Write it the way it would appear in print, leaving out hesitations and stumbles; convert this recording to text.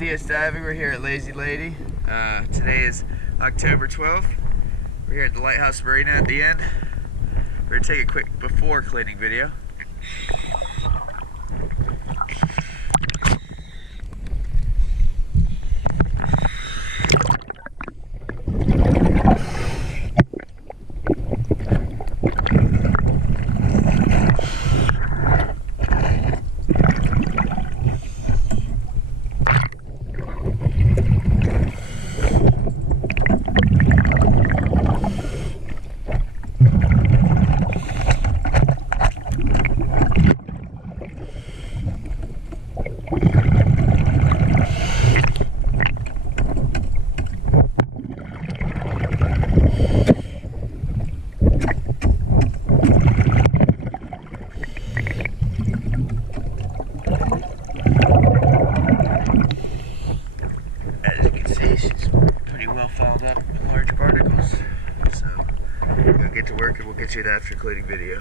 DS Diving. We're here at Lazy Lady. Today is October 12th. We're here at the Lighthouse Marina at the end. We're going to take a quick before cleaning video. As you can see, she's pretty well fouled up with large particles. So we'll get to work and we'll get you an after cleaning video.